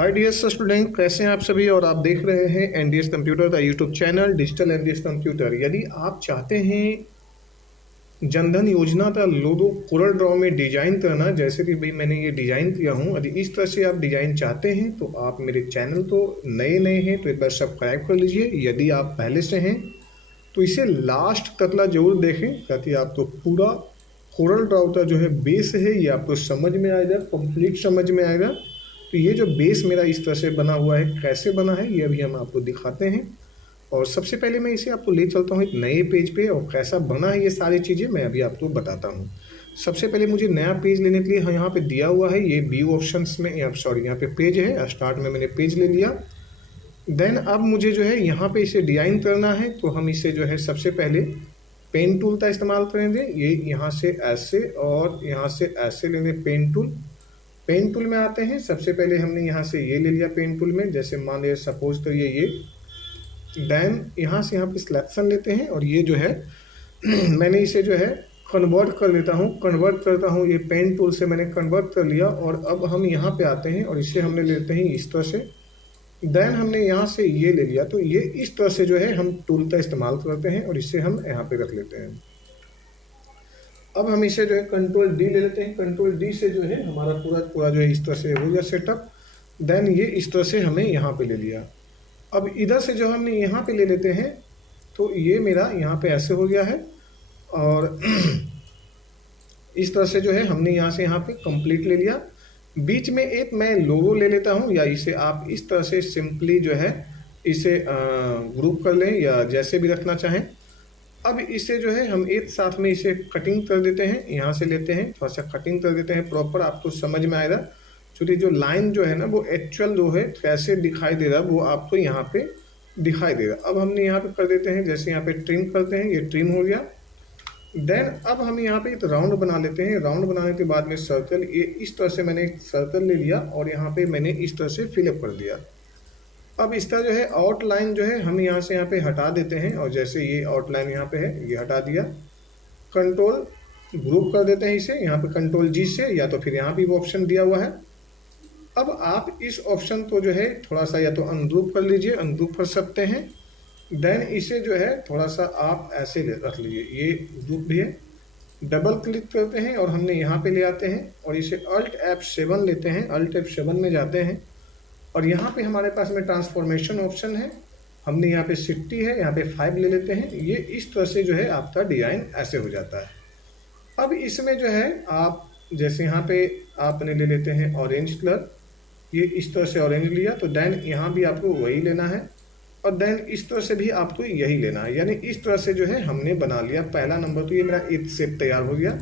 Hi dear student, कैसे हैं आप सभी। और आप देख रहे हैं एनडीएस कंप्यूटर का YouTube channel digital NDS computer. यदि आप चाहते हैं जनधन योजना का लोगो कोरल ड्रॉ में डिजाइन करना, जैसे कि भाई मैंने ये डिजाइन किया हूँ, यदि इस तरह से आप डिजाइन चाहते हैं तो आप मेरे चैनल तो नए हैं तो एक बार सब्सक्राइब कर लीजिए। यदि आप पहले से हैं तो इसे लास्ट तक जरूर देखें, ताकि आपको पूरा कोरल ड्रॉ का जो है बेस है ये आपको समझ में आएगा, कंप्लीट समझ में आएगा। तो ये जो बेस मेरा इस तरह से बना हुआ है, कैसे बना है ये अभी हम आपको दिखाते हैं। और सबसे पहले मैं इसे आपको ले चलता हूँ एक नए पेज पे, और कैसा बना है ये सारी चीज़ें मैं अभी आपको बताता हूँ। सबसे पहले मुझे नया पेज लेने के लिए यहाँ पे दिया हुआ है ये व्यू ऑप्शंस में, यहाँ पे पेज है, स्टार्ट में मैंने पेज ले लिया। देन अब मुझे जो है यहाँ पे इसे डिजाइन करना है, तो हम इसे जो है सबसे पहले पेन टूल का इस्तेमाल करेंगे। ये यहाँ से ऐसे और यहाँ से ऐसे लेंगे पेन टूल। पेन टूल में आते हैं, सबसे पहले हमने यहाँ से ये ले लिया पेन टूल में, जैसे मान लिया सपोज करिए ये। देन यहाँ से यहाँ पे सिलेक्शन लेते हैं, और ये जो है मैंने इसे जो है कन्वर्ट कर लेता हूँ, कन्वर्ट करता हूँ। ये पेन टूल से मैंने कन्वर्ट कर लिया, और अब हम यहाँ पे आते हैं और इसे हमने लेते हैं इस तरह से। देन हमने यहाँ से ये ले लिया, तो ये इस तरह से जो है हम टूल का इस्तेमाल करते हैं, और इसे हम यहाँ पे रख लेते हैं। अब हम इसे जो है कंट्रोल डी ले लेते हैं। कंट्रोल डी से जो है हमारा पूरा जो है इस तरह से हो गया सेटअप। देन ये इस तरह से हमें यहाँ पे ले लिया। अब इधर से जो हमने यहाँ पे ले लेते हैं, तो ये मेरा यहाँ पे ऐसे हो गया है। और इस तरह से जो है हमने यहाँ से यहाँ पे कंप्लीट ले लिया। बीच में एक मैं लोगो ले लेता हूँ, या इसे आप इस तरह से सिंपली जो है इसे ग्रुप कर लें, या जैसे भी रखना चाहें। अब इसे जो है हम एक साथ में इसे कटिंग कर देते हैं, यहाँ से लेते हैं थोड़ा सा कटिंग कर देते हैं प्रॉपर, आपको समझ में आएगा। क्योंकि जो लाइन जो है ना वो एक्चुअल जो है कैसे दिखाई दे रहा वो आपको यहाँ पे दिखाई देगा। अब हमने यहाँ पे कर देते हैं, जैसे यहाँ पे ट्रिम करते हैं, ये ट्रिम हो गया। देन अब हम यहाँ पे एक राउंड बना लेते हैं। राउंड बनाने के बाद में सर्कल, ये इस तरह से मैंने एक सर्कल ले लिया, और यहाँ पे मैंने इस तरह से फिलअप कर दिया। अब इसका जो है आउटलाइन जो है हम यहाँ से यहाँ पे हटा देते हैं, और जैसे ये आउटलाइन यहाँ पे है ये हटा दिया। कंट्रोल ग्रुप कर देते हैं इसे यहाँ पे कंट्रोल जी से, या तो फिर यहाँ भी वो ऑप्शन दिया हुआ है। अब आप इस ऑप्शन को जो है थोड़ा सा या तो अनग्रुप कर लीजिए, अनग्रुप कर सकते हैं। देन इसे जो है थोड़ा सा आप ऐसे रख लीजिए, ये ग्रुप भी है। डबल क्लिक करते हैं और हमने यहाँ पे ले आते हैं, और इसे अल्ट F7 लेते हैं। अल्ट F7 में जाते हैं, और यहाँ पे हमारे पास में ट्रांसफॉर्मेशन ऑप्शन है। हमने यहाँ पे 60 है, यहाँ पे 5 ले लेते हैं। ये इस तरह से जो है आपका डिजाइन ऐसे हो जाता है। अब इसमें जो है आप जैसे यहाँ पे आपने ले लेते हैं ऑरेंज कलर, ये इस तरह से ऑरेंज लिया, तो देन यहाँ भी आपको वही लेना है, और देन इस तरह से भी आपको यही लेना है। यानी इस तरह से जो है हमने बना लिया पहला नंबर। तो ये मेरा एक शेप तैयार हो गया।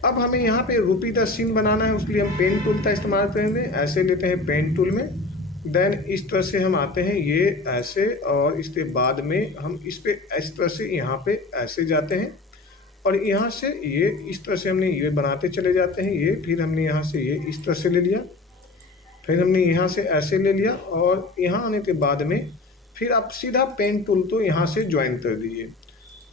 अब हमें यहाँ पे रूपी का सीन बनाना है, उसके लिए हम पेन टूल का इस्तेमाल करेंगे। ऐसे लेते हैं पेन टूल में। देन इस तरह से हम आते हैं ये ऐसे, और इसके बाद में हम इस पे इस तरह से यहाँ पे ऐसे जाते हैं, और यहाँ से ये इस तरह से हमने ये बनाते चले जाते हैं। ये फिर हमने यहाँ से ये इस तरह से ले लिया, फिर हमने यहाँ से ऐसे ले लिया, और यहाँ आने के बाद में फिर आप सीधा पेन टूल तो यहाँ से ज्वाइन कर दीजिए।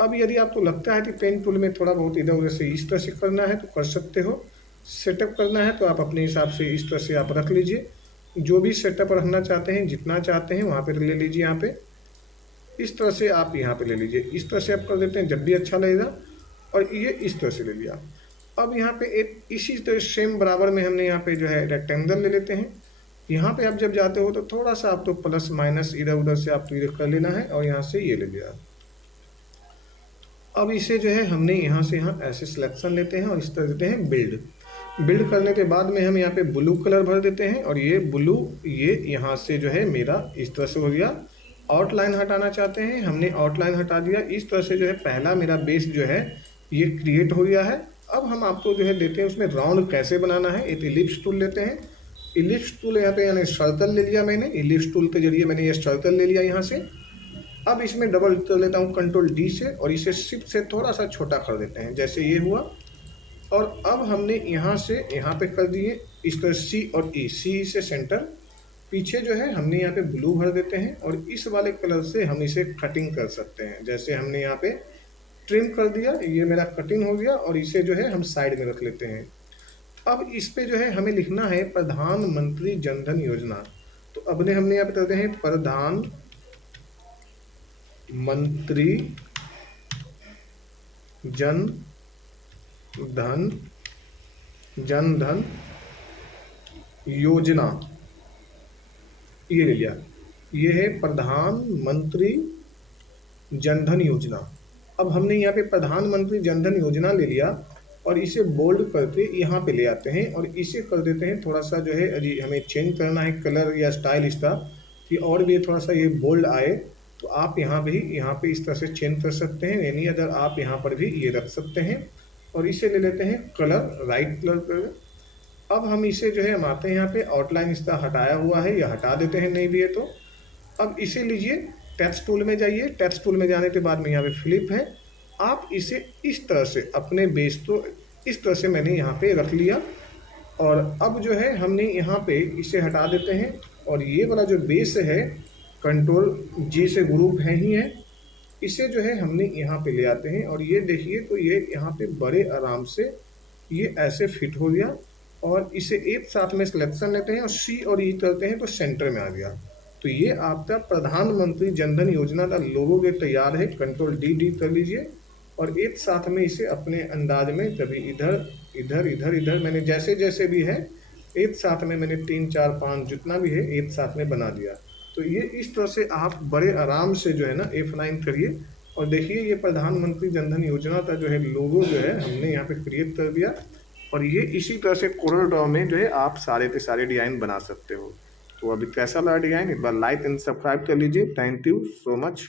अब यदि आपको लगता है कि पेन टूल में थोड़ा बहुत इधर उधर से इस तरह से करना है तो कर सकते हो। सेटअप करना है तो आप अपने हिसाब से इस तरह से आप रख लीजिए। जो भी सेटअप रखना चाहते हैं, जितना चाहते हैं वहाँ पे ले लीजिए। यहाँ पे इस तरह से आप यहाँ पे ले लीजिए, इस तरह से आप कर देते हैं जब भी अच्छा लगेगा। और ये इस तरह से ले लिया। अब यहाँ पे एक इसी तरह सेम बराबर में हमने यहाँ पे जो है रेक्टेंगल ले लेते हैं। यहाँ पे आप जब जाते हो तो थोड़ा सा आपको प्लस माइनस इधर उधर से आपको इधर कर लेना है, और यहाँ से ये ले लिया। अब इसे जो है हमने यहाँ से यहाँ ऐसे सिलेक्शन लेते हैं, और इस तरह देते हैं बिल्ड। बिल्ड करने के बाद में हम यहाँ पे ब्लू कलर भर देते हैं, और ये ब्लू ये यहाँ से जो है मेरा इस तरह से हो गया। आउटलाइन हटाना चाहते हैं, हमने आउटलाइन हटा दिया। इस तरह से जो है पहला मेरा बेस जो है ये क्रिएट हो गया है। अब हम आपको जो है देते हैं उसमें राउंड कैसे बनाना है। एक इलिप्स टूल लेते हैं। इलिप्स टूल यहाँ पे यानी सर्कल ले लिया मैंने, इलिप्स टूल के जरिए मैंने ये सर्कल ले लिया यहाँ से। अब इसमें डबल कर लेता हूँ कंट्रोल डी से, और इसे शिफ्ट से थोड़ा सा छोटा कर देते हैं, जैसे ये हुआ। और अब हमने यहाँ से यहाँ पे कर दिए इस तरह सी और ई, सी से सेंटर। पीछे जो है हमने यहाँ पे ब्लू भर देते हैं, और इस वाले कलर से हम इसे कटिंग कर सकते हैं। जैसे हमने यहाँ पे ट्रिम कर दिया, ये मेरा कटिंग हो गया, और इसे जो है हम साइड में रख लेते हैं। अब इस पे जो है हमें लिखना है प्रधानमंत्री जनधन योजना। तो अब हमने यहाँ पे करते हैं प्रधान मंत्री जन धन योजना, ये ले लिया। ये है प्रधानमंत्री जनधन योजना। अब हमने यहाँ पे प्रधानमंत्री जनधन योजना ले लिया और इसे बोल्ड करके यहाँ पे ले आते हैं और इसे कर देते हैं थोड़ा सा जो है, अजी हमें चेंज करना है कलर या स्टाइल इसका कि और भी थोड़ा सा ये बोल्ड आए। तो आप यहाँ पे इस तरह से चेंज कर सकते हैं, यानी अगर आप यहाँ पर भी ये रख सकते हैं। और इसे ले लेते हैं कलर, राइट कलर कर। अब हम इसे जो है हम आते हैं यहाँ पे, आउटलाइन इसका हटाया हुआ है या हटा देते हैं, नहीं भी है तो। अब इसे लीजिए, टेक्स्ट टूल में जाइए। टेक्स्ट टूल में जाने के बाद में यहाँ पे फ्लिप है। आप इसे इस तरह से अपने बेस तो इस तरह से मैंने यहाँ पे रख लिया। और अब जो है हमने यहाँ पे इसे हटा देते हैं और ये वाला जो बेस है कंट्रोल जी से ग्रुप है ही है, इसे जो है हमने यहाँ पे ले आते हैं और ये देखिए तो ये यहाँ पे बड़े आराम से ये ऐसे फिट हो गया। और इसे एक साथ में सिलेक्शन लेते हैं और सी और ई करते हैं तो सेंटर में आ गया। तो ये आपका प्रधानमंत्री जनधन योजना का लोगो ये तैयार है। कंट्रोल डी कर लीजिए और एक साथ में इसे अपने अंदाज में कभी इधर इधर इधर इधर मैंने जैसे जैसे भी है एक साथ में मैंने 3 4 5 जितना भी है एक साथ में बना दिया। तो ये इस तरह से आप बड़े आराम से जो है ना F9 करिए और देखिए ये प्रधानमंत्री जनधन योजना का जो है लोगो जो है हमने यहाँ पे क्रिएट कर दिया। और ये इसी तरह से कोरल ड्रॉ में जो है आप सारे के सारे डिज़ाइन बना सकते हो। तो अभी कैसा लगा डिज़ाइन, एक बार लाइक एंड सब्सक्राइब कर लीजिए। Thank you so much.